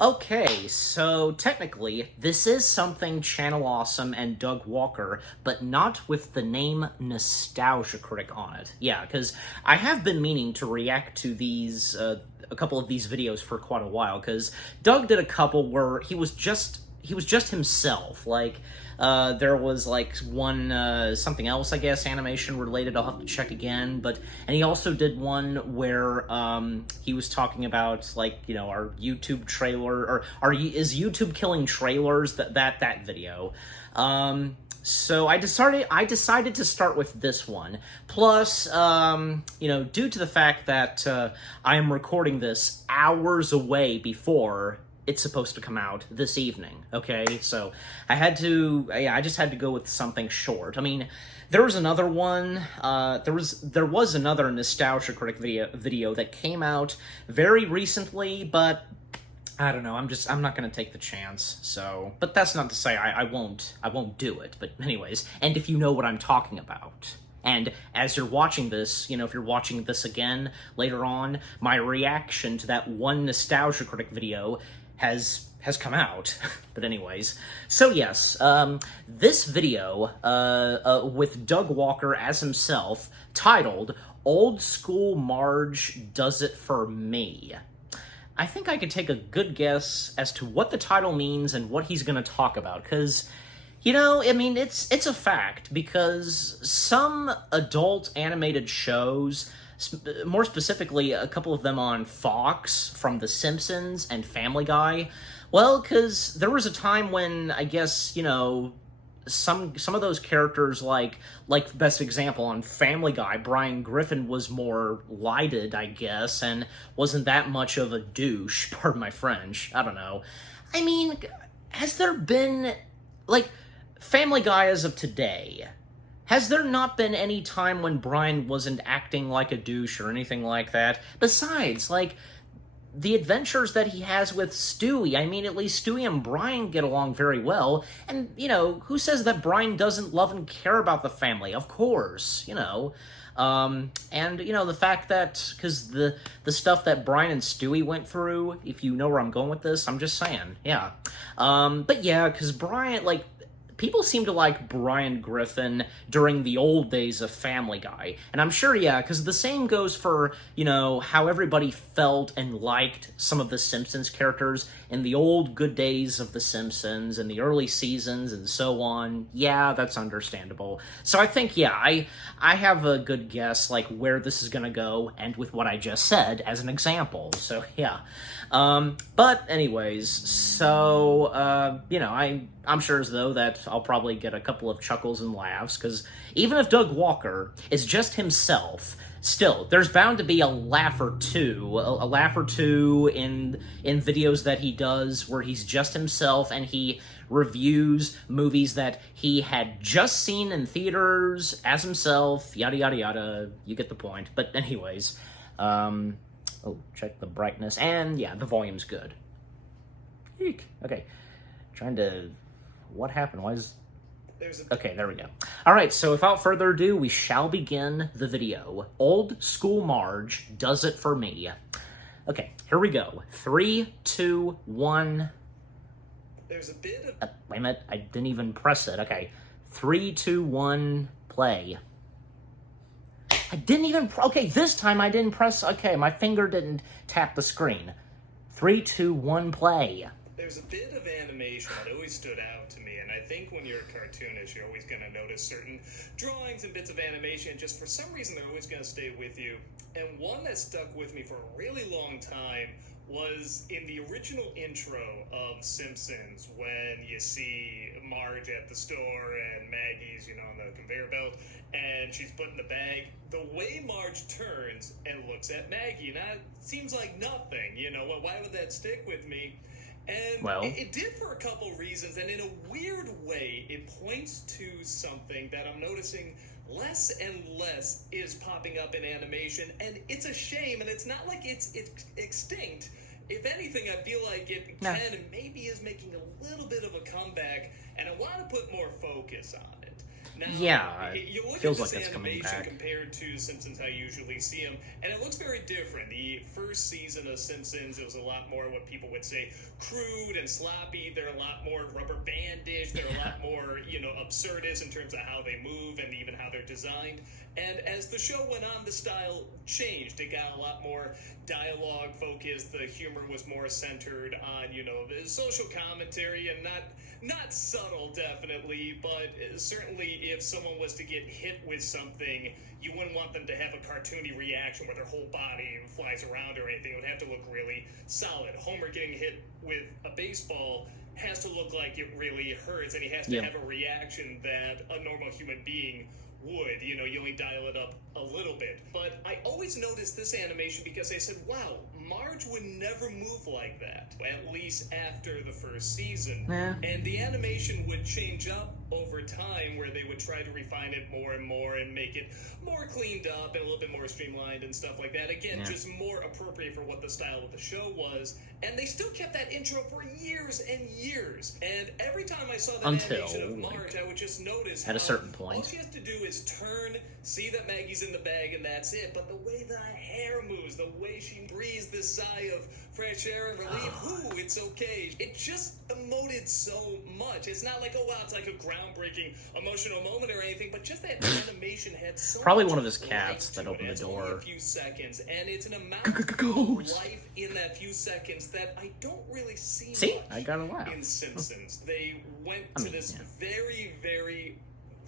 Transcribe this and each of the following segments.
Okay, so technically, this is something Channel Awesome and Doug Walker, but not with the name Nostalgia Critic on it. Yeah, because I have been meaning to react to a couple of these videos for quite a while, because Doug did a couple where he was just himself. Like, there was like one something else, I guess, animation related. I'll have to check again. And he also did one where he was talking about, like, our YouTube trailer, or is YouTube killing trailers? That video. So I decided to start with this one. Plus, due to the fact that I am recording this hours away before it's supposed to come out this evening, okay? So I just had to go with something short. I mean, there was another one, there was another Nostalgia Critic video that came out very recently, but I don't know, I'm not gonna take the chance, so... But that's not to say I won't do it, but anyways, and if you know what I'm talking about. And as you're watching this, if you're watching this again later on, my reaction to that one Nostalgia Critic video has come out. But anyways, so yes, this video with Doug Walker as himself, titled Old School Marge Does It For Me. I think I could take a good guess as to what the title means and what he's going to talk about, because, I mean, it's a fact, because some adult animated shows, more specifically, a couple of them on Fox, from The Simpsons and Family Guy, well, because there was a time when, I guess, some of those characters, like best example on Family Guy, Brian Griffin was more lighted, I guess, and wasn't that much of a douche, pardon my French, I don't know. I mean, has there been, like, Family Guy as of today, has there not been any time when Brian wasn't acting like a douche or anything like that? Besides, like, the adventures that he has with Stewie, I mean, at least Stewie and Brian get along very well, and, who says that Brian doesn't love and care about the family? Of course, and, the fact that, because the stuff that Brian and Stewie went through, if you know where I'm going with this, I'm just saying, yeah. But yeah, because Brian, like, people seem to like Brian Griffin during the old days of Family Guy. And I'm sure, yeah, because the same goes for, how everybody felt and liked some of the Simpsons characters in the old good days of The Simpsons and the early seasons and so on. Yeah, that's understandable. So I think, yeah, I have a good guess, like, where this is gonna go, and with what I just said as an example. So, yeah. But anyways, so, I'm sure as though that I'll probably get a couple of chuckles and laughs, because even if Doug Walker is just himself, still, there's bound to be a laugh or two in videos that he does where he's just himself and he reviews movies that he had just seen in theaters as himself, yada yada yada, you get the point. But anyways, check the brightness, and yeah, the volume's good. Eek. Okay, what happened? Why is... Okay, there we go. Alright, so without further ado, we shall begin the video. Old School Marge Does It For Me. Okay, here we go. 3, 2, 1... There's a bit of... wait a minute, I didn't even press it. Okay, 3, 2, 1, play. I didn't even... Okay, this time I didn't press... Okay, my finger didn't tap the screen. 3, 2, 1, play. There's a bit of animation that always stood out to me, and I think when you're a cartoonist, you're always going to notice certain drawings and bits of animation, just for some reason they're always going to stay with you. And one that stuck with me for a really long time was in the original intro of Simpsons, when you see Marge at the store and Maggie's, on the conveyor belt, and she's putting the bag. The way Marge turns and looks at Maggie, and that seems like nothing, why would that stick with me? And well, it did for a couple reasons, and in a weird way, it points to something that I'm noticing less and less is popping up in animation, and it's a shame, and it's not like it's extinct. If anything, I feel like it can and maybe is making a little bit of a comeback, and I want to put more focus on it. Now, Yeah, you look feels at like this it's coming animation back. compared to Simpsons how you usually see them, and it looks very different. The first season of Simpsons, it was a lot more what people would say crude and sloppy. They're a lot more rubber bandage. They're a lot more, absurdist in terms of how they move and even how they're designed. And as the show went on, the style changed. It got a lot more dialogue focused. The humor was more centered on, the social commentary and not subtle, definitely, but certainly if someone was to get hit with something, you wouldn't want them to have a cartoony reaction where their whole body flies around or anything. It would have to look really solid. Homer getting hit with a baseball has to look like it really hurts, and he has to have a reaction that a normal human being would. You only dial it up a little bit. But I always noticed this animation because I said, wow, Marge would never move like that, at least after the first season. And the animation would change up over time where they would try to refine it more and more and make it more cleaned up and a little bit more streamlined and stuff like that. Again, just more appropriate for what the style of the show was. And they still kept that intro for years and years. And every time I saw that animation of Marge, I would just notice at a certain point, all she has to do is turn, see that Maggie's in the bag, and that's it. But the way the hair moves, the way she breathes this sigh of fresh air and relief, ooh, it's okay. It just emoted so much. It's not like, oh wow, it's like a groundbreaking emotional moment or anything, but just that animation had so probably much one of his cats that opened the door. Only a few seconds, and it's an amount of life in that few seconds that I don't really see. See, much I got a laugh. in Simpsons. They went to this very, very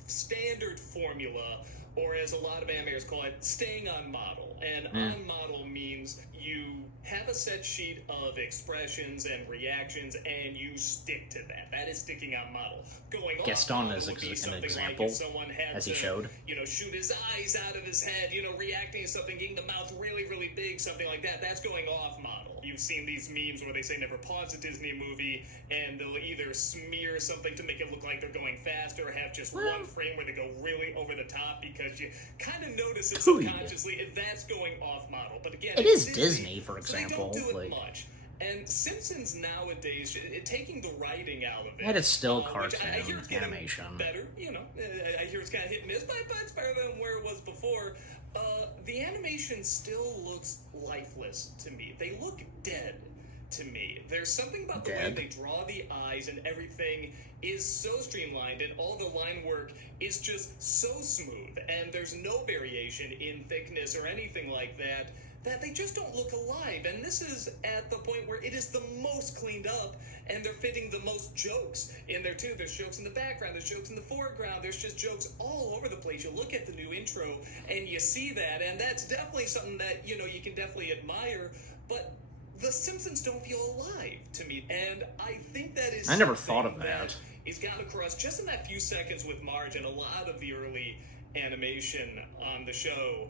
standard formula, or as a lot of animators call it, staying on model. And on model means you have a set sheet of expressions and reactions, and you stick to that. That is sticking on model. Going Gaston off is model would be an something example, like if someone had as he to, showed. shoot his eyes out of his head, reacting to something, getting the mouth really, really big, something like that. That's going off model. You've seen these memes where they say never pause a Disney movie, and they'll either smear something to make it look like they're going faster, or have just one frame where they go really over the top because you kind of notice it subconsciously, and that's going off model. But again, it is Disney, for example. So they don't do it much. And Simpsons nowadays, taking the writing out of it, and it's still cartoon I hear it's animation. Better, I hear it's kind of hit and miss, but it's better than where it was before. The animation still looks lifeless to me. They look dead to me. There's something about the way they draw the eyes, and everything is so streamlined, and all the line work is just so smooth, and there's no variation in thickness or anything like that, that they just don't look alive. And this is at the point where it is the most cleaned up, and they're fitting the most jokes in there too. There's jokes in the background, there's jokes in the foreground, there's just jokes all over the place. You look at the new intro and you see that, and that's definitely something that, you can definitely admire, but The Simpsons don't feel alive to me, and I think that is I never thought of that. Is gotten across just in that few seconds with Marge, and a lot of the early animation on the show.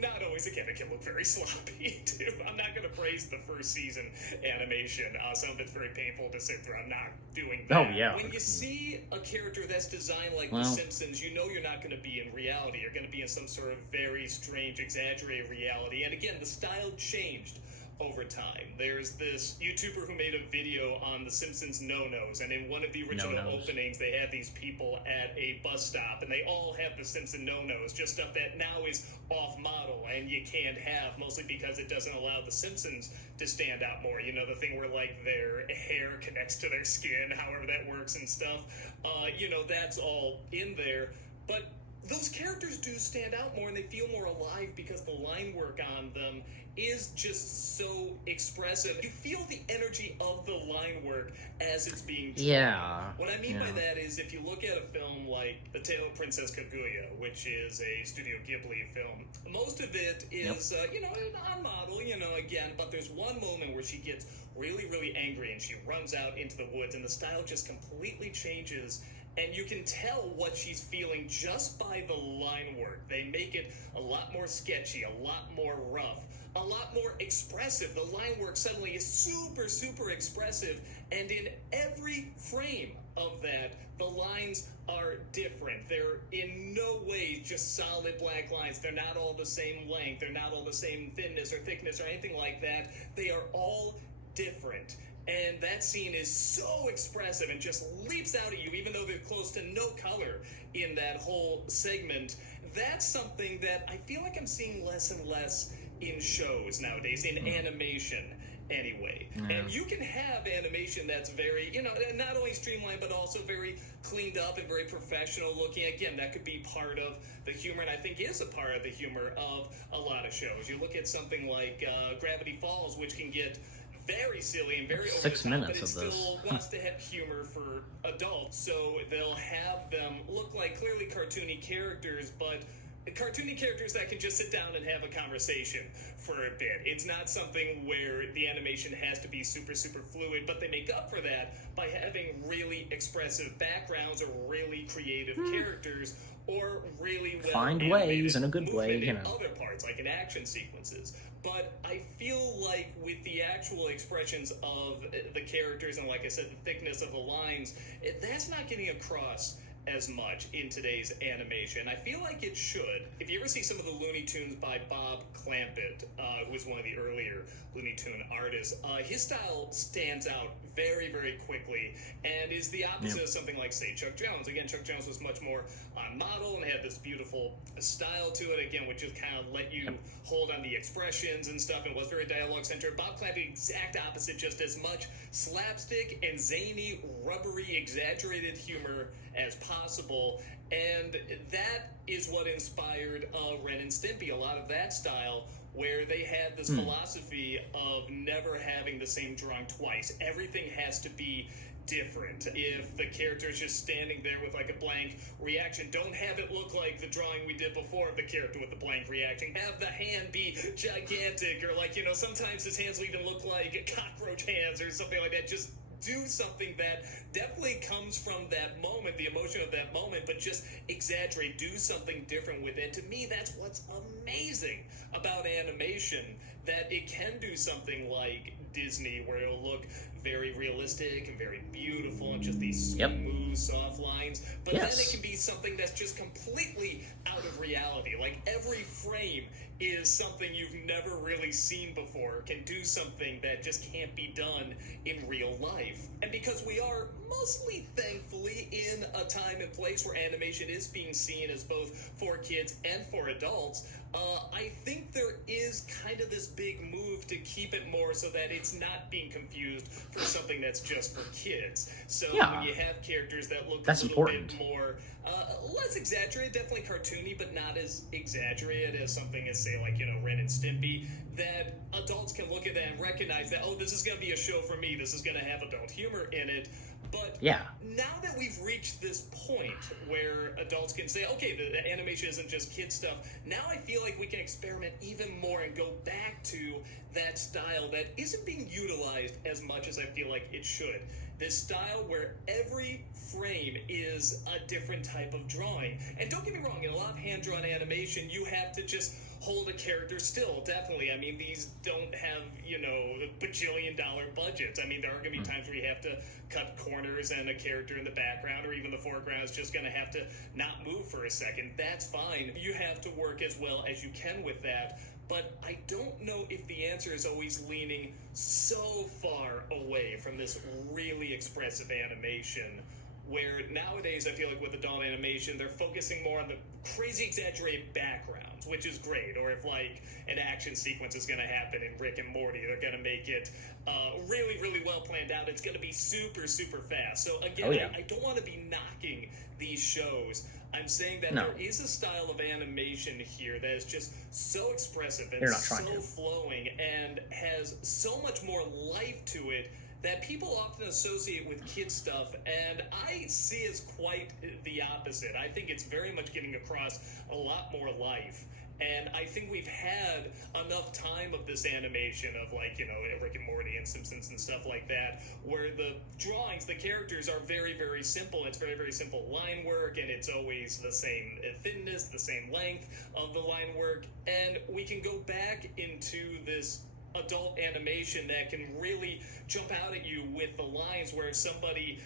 Not always, again, it can look very sloppy, too. I'm not going to praise the first season animation. Some of it's very painful to sit through. I'm not doing that. Oh, yeah. When you see a character that's designed like The Simpsons, you know you're not going to be in reality. You're going to be in some sort of very strange, exaggerated reality. And again, the style changed over time. There's this YouTuber who made a video on The Simpsons no-nos, and in one of the original openings, they had these people at a bus stop, and they all have the Simpson no-nos, just stuff that now is off-model, and you can't have, mostly because it doesn't allow The Simpsons to stand out more. The thing where, like, their hair connects to their skin, however that works and stuff. That's all in there. But those characters do stand out more, and they feel more alive because the line work on them is just so expressive. You feel the energy of the line work as it's being drawn. Yeah. What I mean by that is, if you look at a film like The Tale of Princess Kaguya, which is a Studio Ghibli film, most of it is, on model, again, but there's one moment where she gets really, really angry, and she runs out into the woods, and the style just completely changes. And you can tell what she's feeling just by the line work. They make it a lot more sketchy, a lot more rough, a lot more expressive. The line work suddenly is super, super expressive. And in every frame of that, the lines are different. They're in no way just solid black lines. They're not all the same length. They're not all the same thinness or thickness or anything like that. They are all different. And that scene is so expressive and just leaps out at you, even though there's close to no color in that whole segment. That's something that I feel like I'm seeing less and less in shows nowadays, in animation anyway. And you can have animation that's very, not only streamlined, but also very cleaned up and very professional looking. Again, that could be part of the humor, and I think is a part of the humor of a lot of shows. You look at something like Gravity Falls, which can get very silly and very over the top, 6 minutes but it of still this. wants to have humor for adults, so they'll have them look like clearly cartoony characters, but cartoony characters that can just sit down and have a conversation for a bit. It's not something where the animation has to be super, super fluid, but they make up for that by having really expressive backgrounds or really creative characters, or really well Find ways in a good way, in other parts, like in action sequences. But I feel like with the actual expressions of the characters and, like I said, the thickness of the lines, that's not getting across as much in today's animation. I feel like it should. If you ever see some of the Looney Tunes by Bob Clampett, who was one of the earlier Looney Tune artists, his style stands out very, very quickly and is the opposite of something like, say, Chuck Jones. Again, Chuck Jones was much more on model and had this beautiful style to it, again, which just kind of let you hold on the expressions and stuff, and was very dialogue-centered. Bob Clampett, exact opposite, just as much slapstick and zany, rubbery, exaggerated humor as possible, and that is what inspired Ren and Stimpy, a lot of that style, where they had this philosophy of never having the same drawing twice. Everything has to be different. If the character is just standing there with like a blank reaction, don't have it look like the drawing we did before of the character with the blank reaction. Have the hand be gigantic, or like, sometimes his hands will even look like cockroach hands or something like that. Just do something that definitely comes from that moment, the emotion of that moment, but just exaggerate, do something different with it. To me, that's what's amazing about animation, that it can do something like Disney, where it'll look very realistic and very beautiful and just these smooth, soft lines, but then it can be something that's just completely out of reality. Like, every frame is something you've never really seen before, can do something that just can't be done in real life. And because we are mostly, thankfully, in a time and place where animation is being seen as both for kids and for adults, I think there is kind of this big move to keep it more so that it's not being confused for something that's just for kids. So when you have characters that look a little bit more, less exaggerated, definitely cartoony, but not as exaggerated as something as, say, like, Ren and Stimpy, that adults can look at that and recognize that, oh, this is going to be a show for me, this is going to have adult humor in it. But now that we've reached this point where adults can say, okay, the animation isn't just kid stuff, now I feel like we can experiment even more and go back to that style that isn't being utilized as much as I feel like it should. This style where every frame is a different type of drawing. And don't get me wrong, in a lot of hand-drawn animation, you have to just hold a character still, definitely. I mean, these don't have, bajillion-dollar budgets. I mean, there are going to be times where you have to cut corners and a character in the background or even the foreground is just going to have to not move for a second. That's fine. You have to work as well as you can with that. But I don't know if the answer is always leaning so far away from this really expressive animation, where nowadays I feel like with adult animation, they're focusing more on the crazy exaggerated backgrounds, which is great. Or if like an action sequence is going to happen in Rick and Morty, they're going to make it really, really well planned out. It's going to be super, super fast. So again, I don't want to be knocking these shows. I'm saying that there is a style of animation here that is just so expressive and so flowing and has so much more life to it that people often associate with kid stuff, and I see it's quite the opposite. I think it's very much getting across a lot more life. And I think we've had enough time of this animation of, like, Rick and Morty and Simpsons and stuff like that, where the drawings, the characters are very, very simple. It's very, very simple line work, and it's always the same thinness, the same length of the line work. And we can go back into this adult animation that can really jump out at you with the lines where somebody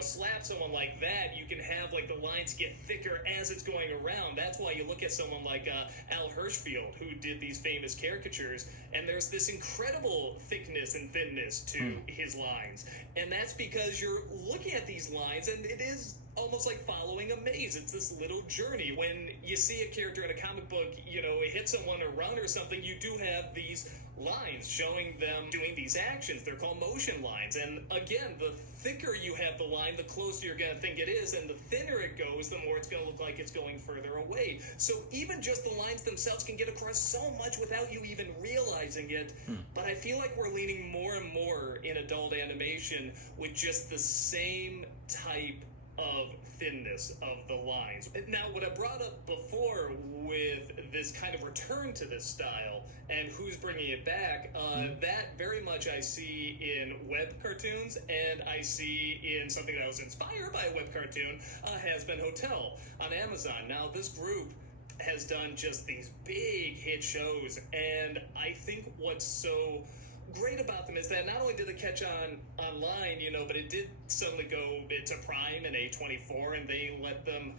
slap someone like that, you can have like the lines get thicker as it's going around. That's why you look at someone like Al Hirschfeld, who did these famous caricatures, and there's this incredible thickness and thinness to his lines. And that's because you're looking at these lines, and it is almost like following a maze. It's this little journey. When you see a character in a comic book, hit someone or run or something, you do have these lines showing them doing these actions. They're called motion lines. And again, the thicker you have the line, the closer you're going to think it is, and the thinner it goes, the more it's going to look like it's going further away. So even just the lines themselves can get across so much without you even realizing it. But I feel like we're leaning more and more in adult animation with just the same type of thinness of the lines. Now, what I brought up before with this kind of return to this style and who's bringing it back, that very much I see in web cartoons, and I see in something that was inspired by a web cartoon, Has Been Hotel on Amazon. Now, this group has done just these big hit shows, and I think what's so great about them is that not only did it catch on online, but it did suddenly go to Prime and A24, and they let them,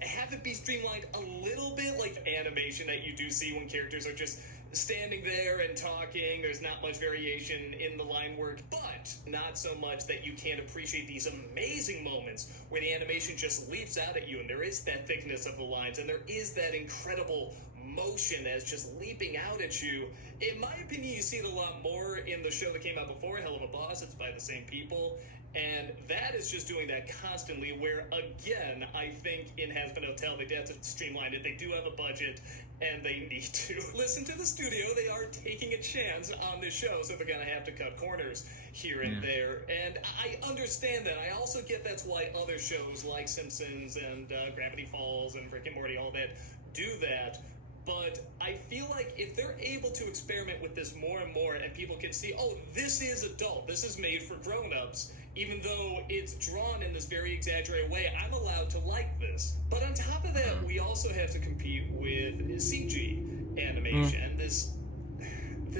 have it be streamlined a little bit like animation that you do see when characters are just standing there and talking. There's not much variation in the line work, but not so much that you can't appreciate these amazing moments where the animation just leaps out at you, and there is that thickness of the lines, and there is that incredible motion as just leaping out at you. In my opinion, you see it a lot more in the show that came out before, Hell of a Boss. It's by the same people, and that is just doing that constantly, where again, I think in Has Been Hotel, they did have to streamline it. They do have a budget, and they need to listen to the studio. They are taking a chance on this show, so they're going to have to cut corners here and there, and I understand that. I also get that's why other shows like Simpsons and Gravity Falls and Rick and Morty, all that, do that. But I feel like if they're able to experiment with this more and more, and people can see, oh, this is adult, this is made for grown-ups, even though it's drawn in this very exaggerated way, I'm allowed to like this. But on top of that, we also have to compete with CG animation, and this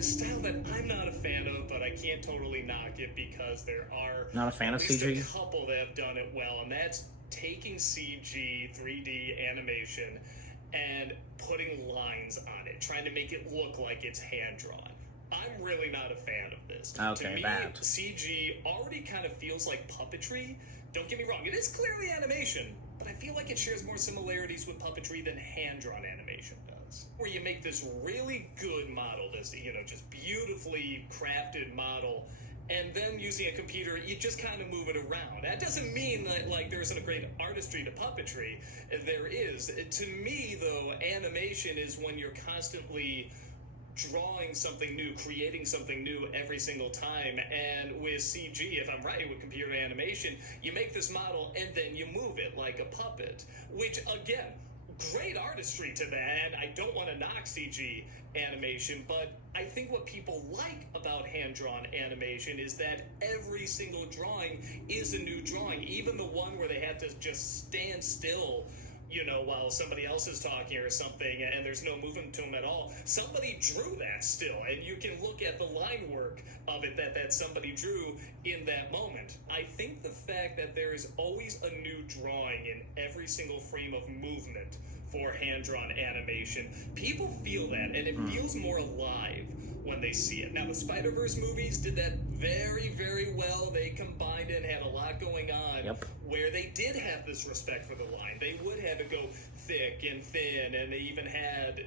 style that I'm not a fan of, but I can't totally knock it because there are not a fan of CG. A couple that have done it well, and that's taking CG 3D animation and putting lines on it, trying to make it look like it's hand-drawn. I'm really not a fan of this. Okay, to me, bad. CG already kind of feels like puppetry. Don't get me wrong, it is clearly animation, but I feel like it shares more similarities with puppetry than hand-drawn animation does. Where you make this really good model, this, just beautifully crafted model, and then using a computer, you just kind of move it around. That doesn't mean that, there isn't a great artistry to puppetry. There is. To me, though, animation is when you're constantly drawing something new, creating something new every single time. And with CG, if I'm right, with computer animation, you make this model and then you move it like a puppet, which, again, great artistry to that, and I don't want to knock CG animation, but I think what people like about hand-drawn animation is that every single drawing is a new drawing, even the one where they have to just stand still, while somebody else is talking or something, and there's no movement to them at all. Somebody drew that still, and you can look at the line work of it that somebody drew in that moment. I think the fact that there is always a new drawing in every single frame of movement for hand-drawn animation, people feel that, and it feels more alive when they see it. Now, the Spider-Verse movies did that very, very well. They combined it and had a lot going on, where they did have this respect for the line. They would have it go thick and thin, and they even had,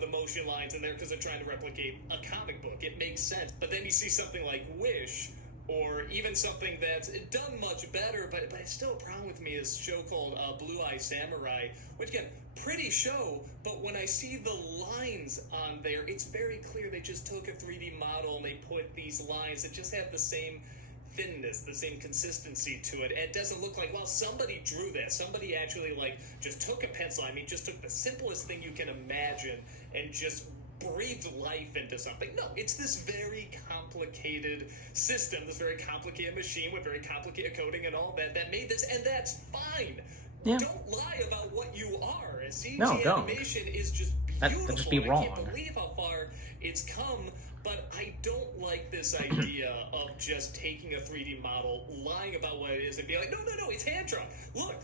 the motion lines in there because they're trying to replicate a comic book. It makes sense. But then you see something like Wish, or even something that's done much better, but it's still a problem with me, is a show called Blue Eye Samurai, which, again, pretty show, but when I see the lines on there, it's very clear they just took a 3D model and they put these lines that just have the same thinness, the same consistency to it. It doesn't look like, well, somebody drew that. Somebody actually, just took a pencil, just took the simplest thing you can imagine and just breathed life into something. No, it's this very complicated system, this very complicated machine with very complicated coding and all that made this, and that's fine. Yeah. Don't lie about what you are. CG animation is just beautiful. That'd just be wrong. I can't believe how far it's come But I don't like this idea of just taking a 3D model, lying about what it is, and being like, no, it's hand-drawn. Look.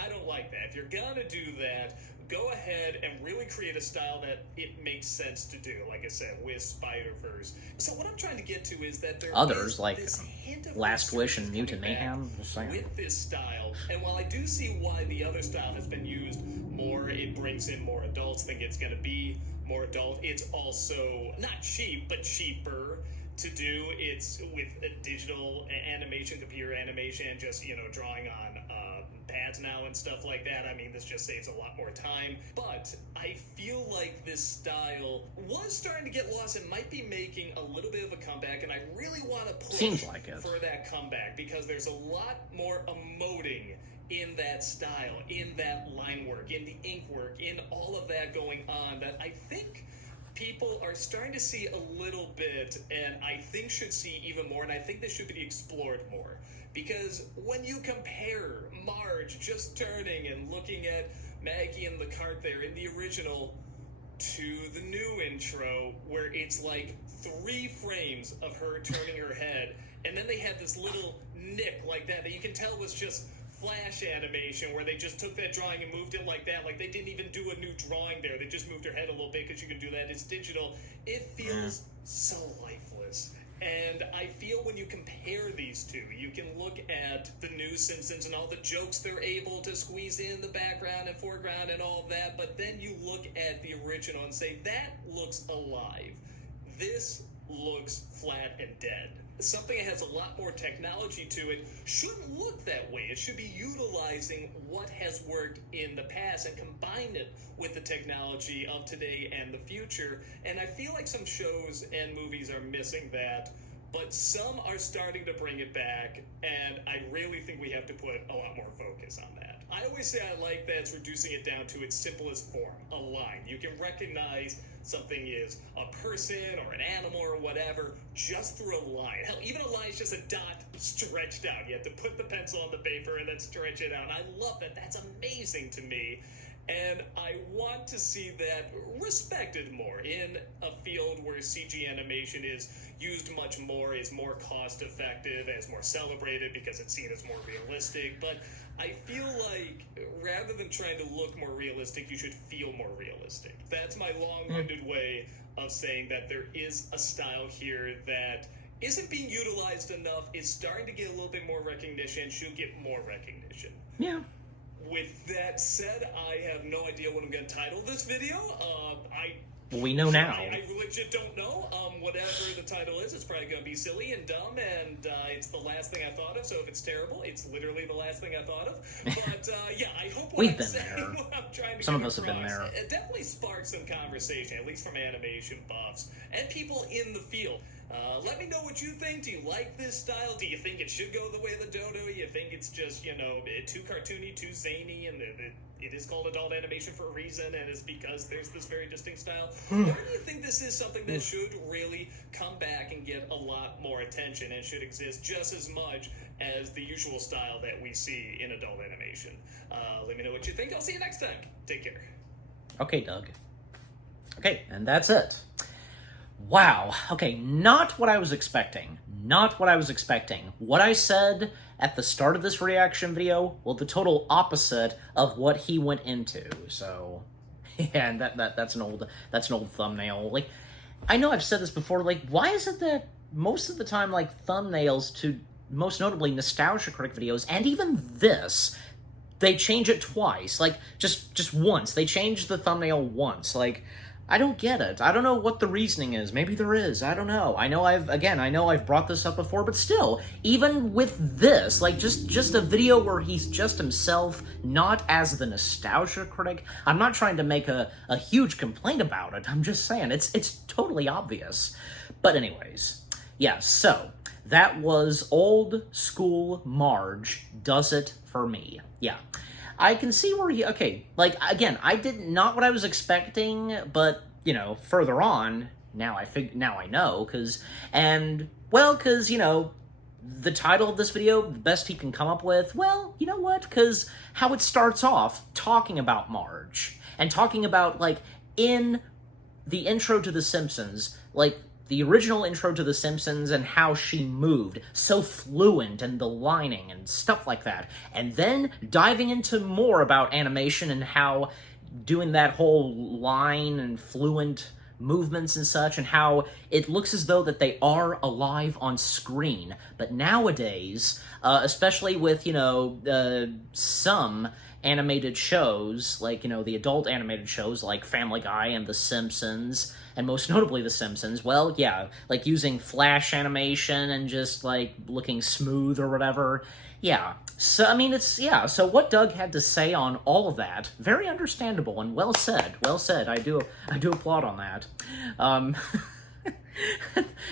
I don't like that. If you're gonna do that, go ahead and really create a style that it makes sense to do, like I said, with Spider-Verse. So what I'm trying to get to is that there Others, is like this hint of Last Wish and resurgence Mutant coming back Mayhem, just saying. with this style. And while I do see why the other style has been used more, it brings in more adults, think it's going to be more adult. It's also not cheap, but cheaper to do. It's with a digital animation, computer animation, just, drawing on pads now and stuff like that. I mean, this just saves a lot more time. But I feel like this style was starting to get lost and might be making a little bit of a comeback, and I really want to push for that comeback because there's a lot more emoting in that style, in that line work, in the ink work, in all of that going on that I think people are starting to see a little bit, and I think should see even more, and I think this should be explored more. Because when you compare Marge just turning and looking at Maggie in the cart there in the original to the new intro, where it's like 3 frames of her turning her head, and then they had this little nick like that you can tell was just flash animation, where they just took that drawing and moved it like that, like they didn't even do a new drawing there, they just moved her head a little bit because you can do that, it's digital. It feels so lifeless. And I feel when you compare these two, you can look at the new Simpsons and all the jokes they're able to squeeze in the background and foreground and all of that, but then you look at the original and say, that looks alive. This looks flat and dead. Something that has a lot more technology to it shouldn't look that way. It should be utilizing what has worked in the past and combine it with the technology of today and the future. And I feel like some shows and movies are missing that, but some are starting to bring it back, and I really think we have to put a lot more focus on that. I always say I like that it's reducing it down to its simplest form, a line. You can recognize something is a person or an animal or whatever just through a line. Hell, even a line is just a dot stretched out. You have to put the pencil on the paper and then stretch it out. And I love that. That's amazing to me. And I want to see that respected more in a field where CG animation is used much more, is more cost effective, is more celebrated because it's seen as more realistic. But I feel like rather than trying to look more realistic, you should feel more realistic. That's my long-winded way of saying that there is a style here that isn't being utilized enough, is starting to get a little bit more recognition, should get more recognition. Yeah. With that said, I have no idea what I'm going to title this video. We know now. I legit don't know. Whatever the title is, it's probably going to be silly and dumb, and it's the last thing I thought of, so if it's terrible, it's literally the last thing I thought of. But, yeah, I hope what We've I'm been saying, there. what I'm trying to Some get of us have been across, there. it definitely sparked some conversation, at least from animation buffs, and people in the field. Let me know what you think. Do you like this style? Do you think it should go the way of the dodo? You think it's just, too cartoony, too zany, and it is called adult animation for a reason, and it's because there's this very distinct style? Or do you think this is something that should really come back and get a lot more attention and should exist just as much as the usual style that we see in adult animation? Let me know what you think. I'll see you next time. Take care. Okay, Doug. Okay, and that's it. Wow. Okay, not what I was expecting. Not what I was expecting. What I said at the start of this reaction video, well, the total opposite of what he went into. So, yeah, and that's an old thumbnail. Like, I know I've said this before. Like, why is it that most of the time, like, thumbnails to most notably Nostalgia Critic videos, and even this, they change it twice. Like, just once. They change the thumbnail once. Like, I don't get it. I don't know what the reasoning is. Maybe there is. I don't know. I know I've brought this up before, but still, even with this, like, just a video where he's just himself, not as the Nostalgia Critic. I'm not trying to make a huge complaint about it. I'm just saying, it's totally obvious. But anyways, yeah, so that was Old School Marge Does It For Me. Yeah. I can see where okay, like, again, not what I was expecting, but, further on, now I know, because, the title of this video, the best he can come up with, well, you know what, because how it starts off, talking about Marge, and talking about, like, in the intro to The Simpsons, like, the original intro to The Simpsons and how she moved, so fluent, and the lining and stuff like that. And then diving into more about animation and how doing that whole line and fluent movements and such, and how it looks as though that they are alive on screen. But nowadays, especially with, some animated shows, like, the adult animated shows like Family Guy and The Simpsons, and most notably The Simpsons, well, yeah, like using flash animation and just, like, looking smooth or whatever. Yeah. So, I mean, so what Doug had to say on all of that, very understandable and well said. Well said. I do applaud on that.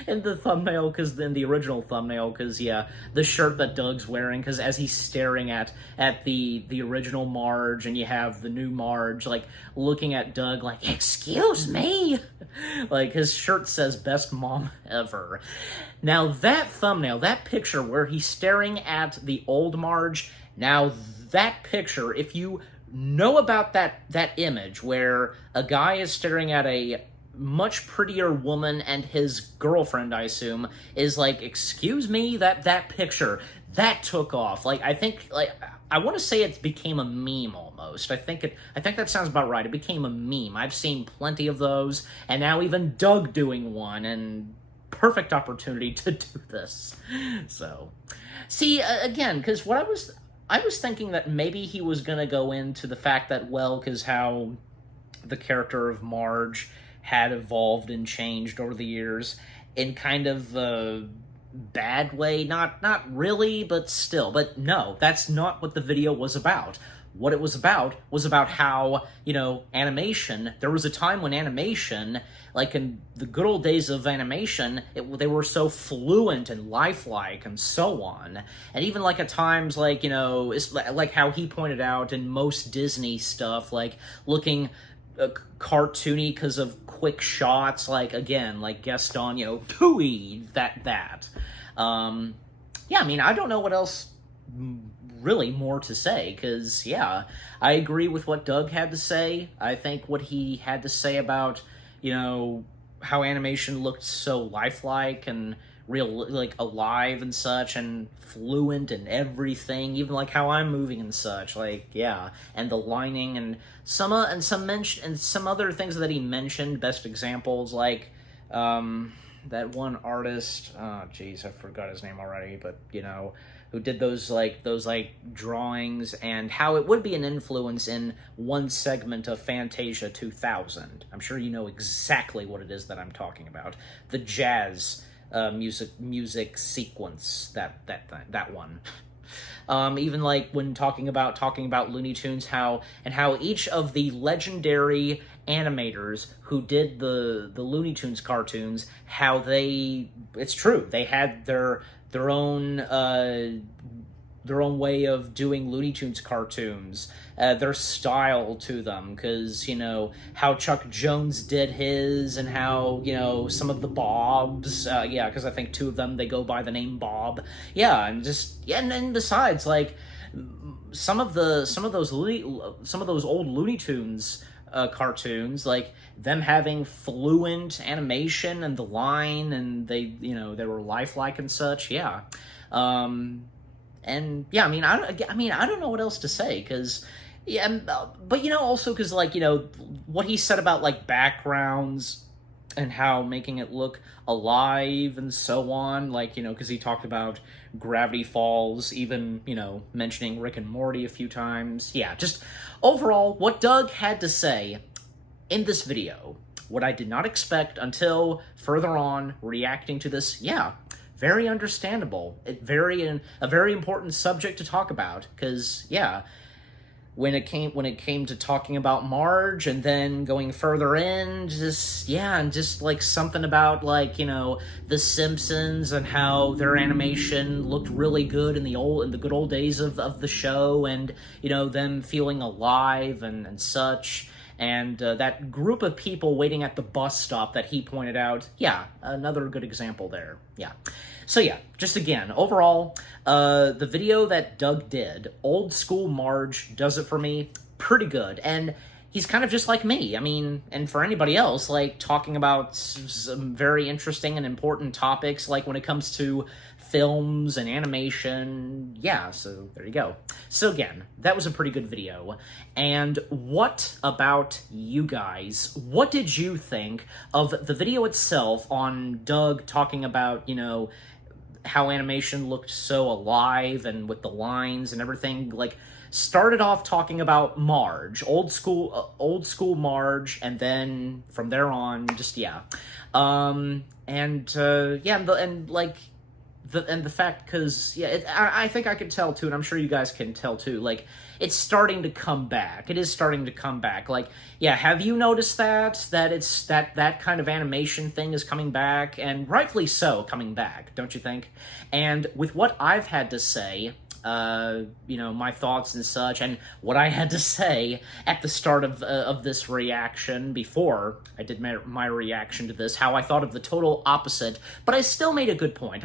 In the thumbnail, in the original thumbnail, the shirt that Doug's wearing, because as he's staring at the original Marge, and you have the new Marge, like, looking at Doug like, excuse me? Like, his shirt says, best mom ever. Now, that thumbnail, that picture where he's staring at the old Marge, now, that picture, if you know about that image where a guy is staring at a much prettier woman and his girlfriend, I assume, is like, excuse me, that picture, that took off. Like, I think, like, I want to say it became a meme almost. I think that sounds about right. It became a meme. I've seen plenty of those, and now even Doug doing one, and perfect opportunity to do this. So, see, again, because I was thinking that maybe he was going to go into the fact that, well, because how the character of Marge had evolved and changed over the years in kind of a bad way. Not really, but still. But no, that's not what the video was about. What it was about how, animation, there was a time when animation, like in the good old days of animation, they were so fluent and lifelike and so on. And even like at times, like, it's like how he pointed out in most Disney stuff, like looking cartoony because of quick shots, like, again, like Gaston, tooey, that. Yeah, I mean, I don't know what else really more to say, because, yeah, I agree with what Doug had to say. I think what he had to say about, how animation looked so lifelike and real, like, alive and such, and fluent and everything, even like how I'm moving and such, like, yeah, and the lining and some other things that he mentioned, best examples, like, that one artist, oh geez, I forgot his name already, but, who did those drawings, and how it would be an influence in one segment of Fantasia 2000. I'm sure you know exactly what it is that I'm talking about. The jazz music sequence, that one. Even like when talking about Looney Tunes, how each of the legendary animators who did the Looney Tunes cartoons, how it's true, they had their own way of doing Looney Tunes cartoons, their style to them, because, how Chuck Jones did his, and how, some of the Bobs, because I think two of them, they go by the name Bob, and then besides, like, some of those old Looney Tunes cartoons, like, them having fluent animation and the line, and they were lifelike and such, and yeah, I mean, I don't know what else to say, because, but also because, like, what he said about, like, backgrounds and how making it look alive and so on, like, because he talked about Gravity Falls, even, mentioning Rick and Morty a few times. Yeah, just overall, what Doug had to say in this video, what I did not expect until further on reacting to this, very understandable. A very important subject to talk about, because, when it came to talking about Marge, and then going further in, just like something about, like, The Simpsons, and how their animation looked really good in the good old days of the show, and, them feeling alive and such. And that group of people waiting at the bus stop that he pointed out, another good example there, So just again, overall, the video that Doug did, Old School Marge, does it for me pretty good. And he's kind of just like me. I mean, and for anybody else, like, talking about some very interesting and important topics, like when it comes to films and animation. Yeah, so there you go. So again, that was a pretty good video. And what about you guys? What did you think of the video itself on Doug talking about, how animation looked so alive and with the lines and everything? Like, started off talking about Marge, old school Marge, and then from there on, just yeah, and the fact, because yeah, I think I could tell too, and I'm sure you guys can tell too. Like, it's starting to come back. It is starting to come back. Like, yeah, have you noticed that it's that kind of animation thing is coming back, and rightfully so, coming back, don't you think? And with what I've had to say, my thoughts and such, and what I had to say at the start of this reaction, before I did my reaction to this, how I thought of the total opposite, but I still made a good point.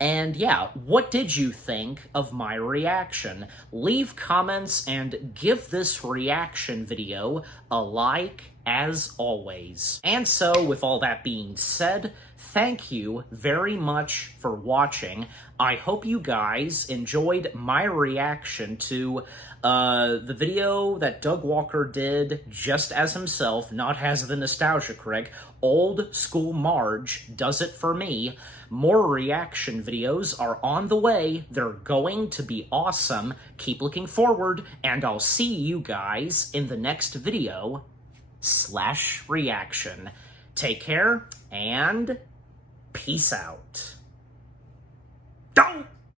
And yeah, what did you think of my reaction? Leave comments and give this reaction video a like, as always. And so, with all that being said, thank you very much for watching. I hope you guys enjoyed my reaction to the video that Doug Walker did just as himself, not as the nostalgia critic. Old School Marge does it for me. More reaction videos are on the way. They're going to be awesome. Keep looking forward, and I'll see you guys in the next video /reaction. Take care, and peace out.